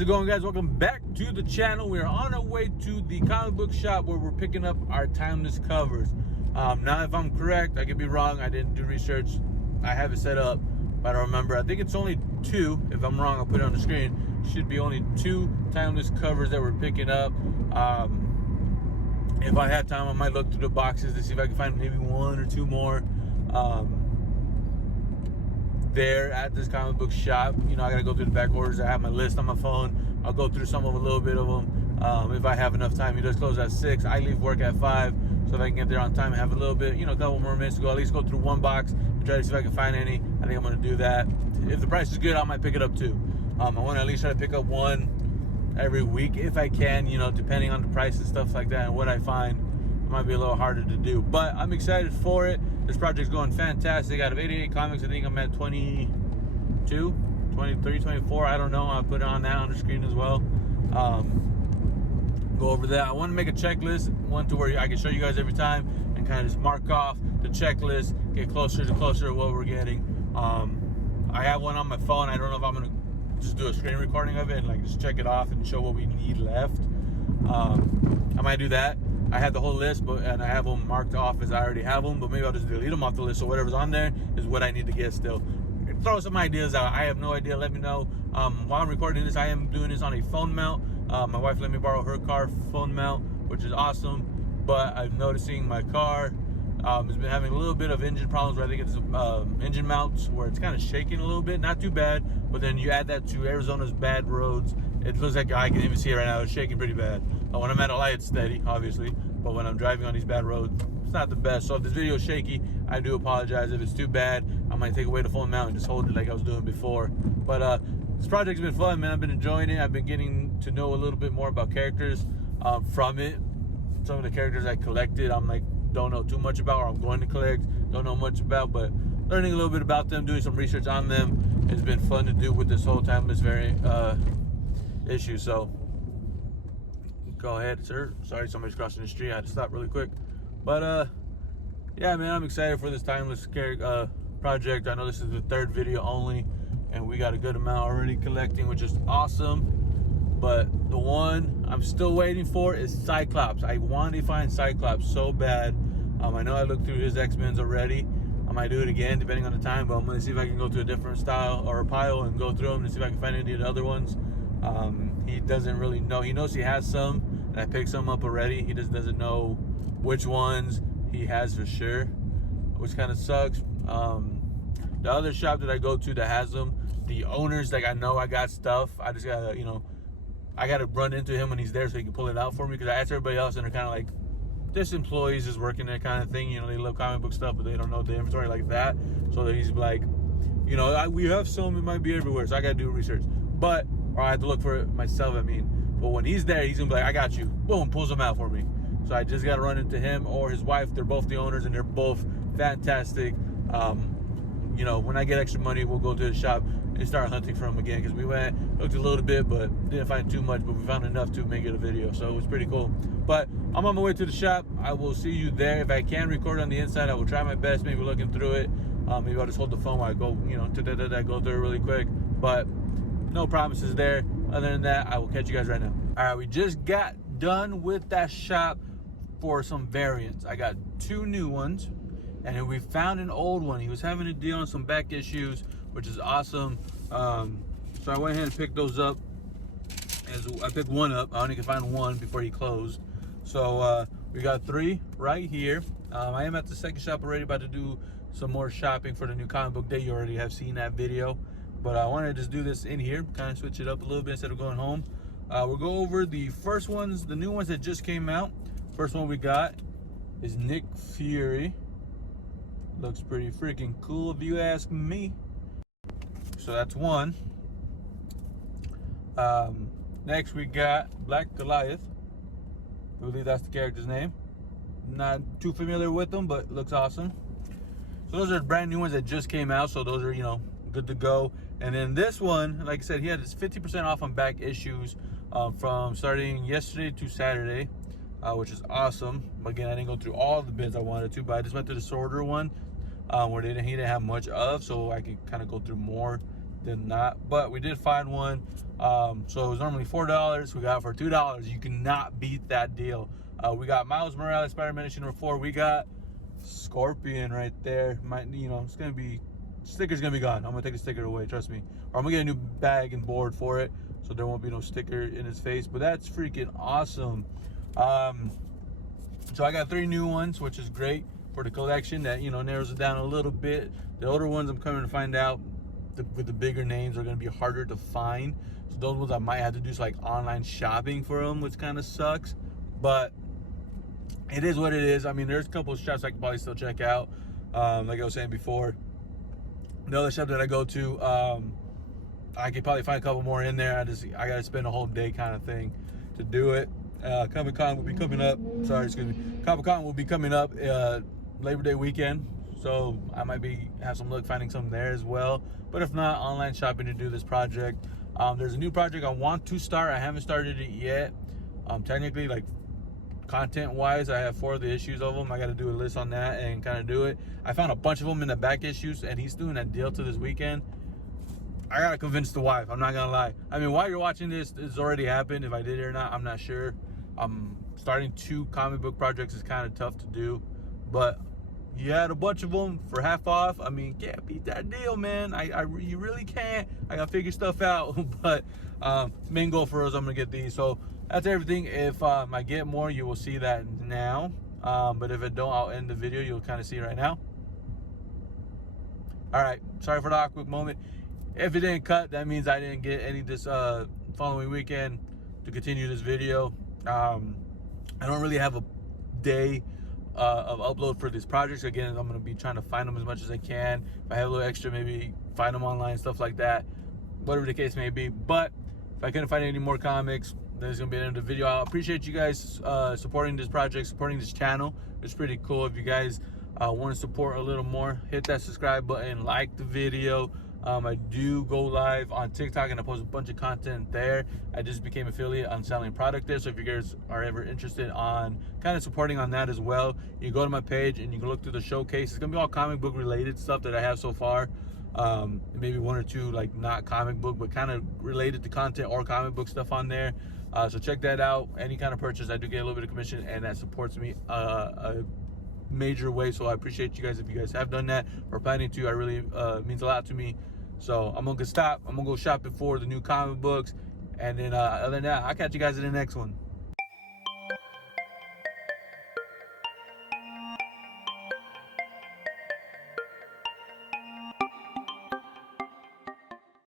How's it going, guys? Welcome back to the channel. We are on our way to the comic book shop where we're picking up our timeless covers. Now, if I'm correct, I could be wrong. I didn't do research. I have it set up, but I don't remember. I think it's only 2. If I'm wrong, I'll put it on the screen. Should be only 2 timeless covers that we're picking up. If I have time, I might look through the boxes to see if I can find maybe 1 or 2 more. There at this comic book shop. You know, I gotta go through the back orders. I have my list on my phone. I'll go through some of a little bit of them if I have enough time. He does close at 6. I leave work at 5, so if I can get there on time and have a little bit, you know, a couple more minutes to go, at least go through 1 box and try to see if I can find any. I think I'm gonna do that. If the price is good, I might pick it up too. I want to at least try to pick up 1 every week if I can, you know, depending on the price and stuff like that and what I find. It might be a little harder to do, but I'm excited for it. This project's going fantastic. Out of 88 comics, I think I'm at 22, 23, 24. I don't know. I'll put it on that on the screen as well. Go over that. I want to make a checklist, one to where I can show you guys every time and kind of just mark off the checklist, get closer to what we're getting. I have one on my phone. I don't know if I'm gonna just do a screen recording of it and like just check it off and show what we need left. I might do that. I had the whole list, and I have them marked off as I already have them, but maybe I'll just delete them off the list, so whatever's on there is what I need to get still. Throw some ideas out. I have no idea. Let me know. While I'm recording this, I am doing this on a phone mount. My wife let me borrow her car phone mount, which is awesome, but I'm noticing my car has been having a little bit of engine problems where I think it's engine mounts where it's kind of shaking a little bit. Not too bad, but then you add that to Arizona's bad roads. It looks like I can even see it right now. It's shaking pretty bad. When I'm at a light, it's steady, obviously. But when I'm driving on these bad roads, it's not the best. So if this video is shaky, I do apologize. If it's too bad, I might take away the phone mount and just hold it like I was doing before. But this project's been fun, man. I've been enjoying it. I've been getting to know a little bit more about characters from it. Some of the characters I collected, I'm like, don't know too much about, or I'm going to collect, don't know much about, but learning a little bit about them, doing some research on them, has been fun to do with this whole timeless variant issue. So go ahead, sir. Sorry, somebody's crossing the street. I had to stop really quick. But yeah, man, I'm excited for this timeless project. I know this is the 3rd video only, and we got a good amount already collecting, which is awesome. But the one I'm still waiting for is Cyclops. I want to find Cyclops so bad. I know I looked through his X-Men's already. I might do it again depending on the time, but I'm going to see if I can go to a different style or a pile and go through them and see if I can find any of the other ones. He doesn't really know. He knows he has some, and I picked some up already. He just doesn't know which ones he has for sure, which kind of sucks. The other shop that I go to that has them, the owners, like, I know I got stuff. I just gotta, you know, I gotta run into him when he's there so he can pull it out for me, because I asked everybody else and they're kind of like, this employees is working there kind of thing. You know, they love comic book stuff, but they don't know the inventory like that. So that he's like, you know, we have some, it might be everywhere, so I gotta do research. But, or I have to look for it myself, I mean. But when he's there, he's gonna be like, I got you. Boom, pulls them out for me. So I just gotta run into him or his wife. They're both the owners and they're both fantastic. You know, when I get extra money, we'll go to the shop and start hunting for him again, because we went, looked a little bit, but didn't find too much, but we found enough to make it a video. So it was pretty cool. But I'm on my way to the shop. I will see you there. If I can record on the inside, I will try my best, maybe looking through it. Maybe I'll just hold the phone while I go, you know, go through it really quick. But no promises there. Other than that, I will catch you guys right now. All right, we just got done with that shop for some variants. I got 2 new ones, and then we found an old one. He was having a deal on some back issues, which is awesome. So I went ahead and picked those up. As I picked 1 up. I only could find 1 before he closed. So we got 3 right here. I am at the second shop already, about to do some more shopping for the new comic book day. You already have seen that video, but I wanted to just do this in here, kind of switch it up a little bit instead of going home. We'll go over the first ones, the new ones that just came out. First one we got is Nick Fury. Looks pretty freaking cool if you ask me. So that's 1. Next we got Black Goliath. I believe that's the character's name. Not too familiar with them, but looks awesome. So those are brand new ones that just came out, so those are, you know, good to go. And then this one, like I said, he had his 50% off on back issues from starting yesterday to Saturday, which is awesome. Again, I didn't go through all the bids I wanted to, but I just went through the sorter one where he didn't have much of, so I could kind of go through more did not, but we did find one. So it was normally $4. We got it for $2. You cannot beat that deal. We got Miles Morales, Spider-Man issue number 4. We got Scorpion right there. It's gonna be, sticker's gonna be gone. I'm gonna take the sticker away, trust me. Or I'm gonna get a new bag and board for it, so there won't be no sticker in his face. But that's freaking awesome. So I got 3 new ones, which is great for the collection. That narrows it down a little bit. The older ones, I'm coming to find out, with the bigger names, are gonna be harder to find. So those ones I might have to do like online shopping for them, which kind of sucks. But it is what it is. I mean, there's a couple of shops I can probably still check out. Like I was saying before, the other shop that I go to, I could probably find a couple more in there. I gotta spend a whole day kind of thing to do it. Comic-Con will be coming up. Comic-Con will be coming up Labor Day weekend. So I might have some luck finding some there as well. But if not, online shopping to do this project. There's a new project I want to start. I haven't started it yet. Technically, like content-wise, I have 4 of the issues of them. I got to do a list on that and kind of do it. I found a bunch of them in the back issues, and he's doing that deal to this weekend. I got to convince the wife. I'm not going to lie. I mean, while you're watching this, it's already happened. If I did it or not, I'm not sure. Starting 2 comic book projects is kind of tough to do, but you had a bunch of them for half off. I mean, can't beat that deal, man. You really can't. I gotta figure stuff out. But main goal for us, I'm gonna get these. So that's everything. If I get more, you will see that now. But if it don't, I'll end the video. You'll kind of see it right now. All right. Sorry for the awkward moment. If it didn't cut, that means I didn't get any this following weekend to continue this video. I don't really have a day of upload for these projects. Again, I'm going to be trying to find them as much as I can. If I have a little extra, maybe find them online, stuff like that, whatever the case may be. But if I couldn't find any more comics, then it's going to be the end of the video. I appreciate you guys supporting this project, supporting this channel. It's pretty cool. If you guys want to support a little more, hit that subscribe button, like the video. I do go live on TikTok and I post a bunch of content there. I just became affiliate on selling product there, so if you guys are ever interested on kind of supporting on that as well, you go to my page and you can look through the showcase. It's gonna be all comic book related stuff that I have so far. Maybe 1 or 2 like not comic book but kind of related to content or comic book stuff on there. So check that out. Any kind of purchase, I do get a little bit of commission, and that supports me a major way. So I appreciate you guys if you guys have done that or planning to. I really means a lot to me. So I'm gonna stop. I'm gonna go shopping for the new comic books, and then other than that, I'll catch you guys in the next one.